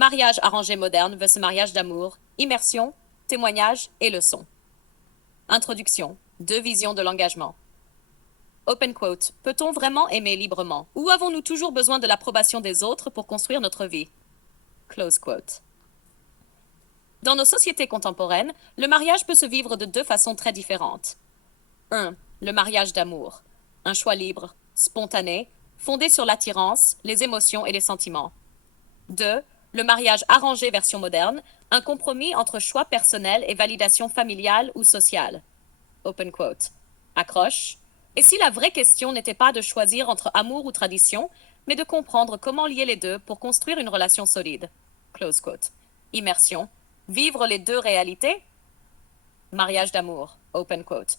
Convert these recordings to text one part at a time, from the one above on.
Mariage arrangé moderne versus mariage d'amour, immersion, témoignage et leçon. Introduction. Deux visions de l'engagement. Open quote. Peut-on vraiment aimer librement? Ou avons-nous toujours besoin de l'approbation des autres pour construire notre vie? Close quote. Dans nos sociétés contemporaines, le mariage peut se vivre de deux façons très différentes. 1. Le mariage d'amour. Un choix libre, spontané, fondé sur l'attirance, les émotions et les sentiments. 2. Le mariage arrangé version moderne, un compromis entre choix personnel et validation familiale ou sociale. Open quote. Accroche. Et si la vraie question n'était pas de choisir entre amour ou tradition, mais de comprendre comment lier les deux pour construire une relation solide. Close quote. Immersion. Vivre les deux réalités? Mariage d'amour. Open quote.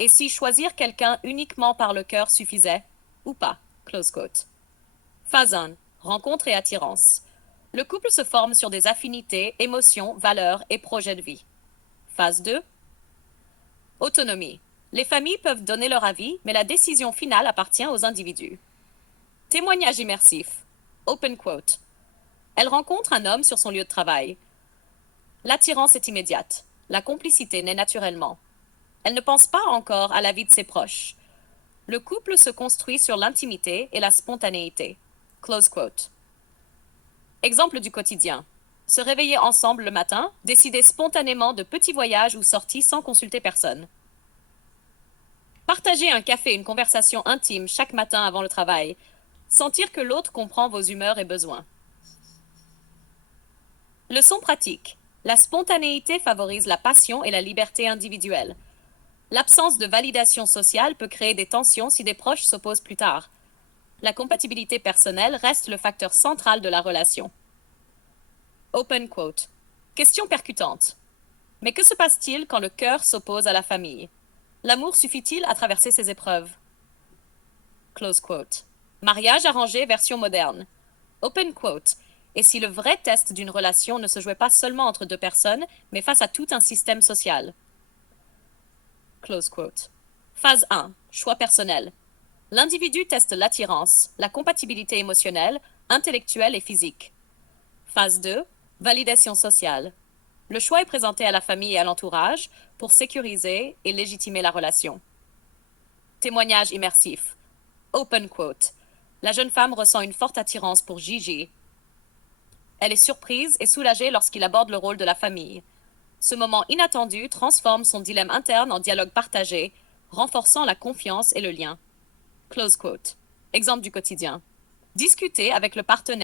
Et si choisir quelqu'un uniquement par le cœur suffisait? Ou pas? Close quote. Phase 1. Rencontre et attirance. Le couple se forme sur des affinités, émotions, valeurs et projets de vie. Phase 2. Autonomie. Les familles peuvent donner leur avis, mais la décision finale appartient aux individus. Témoignage immersif. Open quote. Elle rencontre un homme sur son lieu de travail. L'attirance est immédiate. La complicité naît naturellement. Elle ne pense pas encore à la vie de ses proches. Le couple se construit sur l'intimité et la spontanéité. Close quote. Exemple du quotidien. Se réveiller ensemble le matin, décider spontanément de petits voyages ou sorties sans consulter personne. Partager un café, une conversation intime chaque matin avant le travail. Sentir que l'autre comprend vos humeurs et besoins. Leçon pratique. La spontanéité favorise la passion et la liberté individuelle. L'absence de validation sociale peut créer des tensions si des proches s'opposent plus tard. La compatibilité personnelle reste le facteur central de la relation. Open quote. Question percutante. Mais que se passe-t-il quand le cœur s'oppose à la famille? L'amour suffit-il à traverser ces épreuves? Close quote. Mariage arrangé version moderne. Open quote. Et si le vrai test d'une relation ne se jouait pas seulement entre deux personnes, mais face à tout un système social? Close quote. Phase 1. Choix personnel. L'individu teste l'attirance, la compatibilité émotionnelle, intellectuelle et physique. Phase 2. Validation sociale. Le choix est présenté à la famille et à l'entourage pour sécuriser et légitimer la relation. Témoignage immersif. Open quote. La jeune femme ressent une forte attirance pour Gigi. Elle est surprise et soulagée lorsqu'il aborde le rôle de la famille. Ce moment inattendu transforme son dilemme interne en dialogue partagé, renforçant la confiance et le lien. Close quote. Exemple du quotidien. Discuter avec le partenaire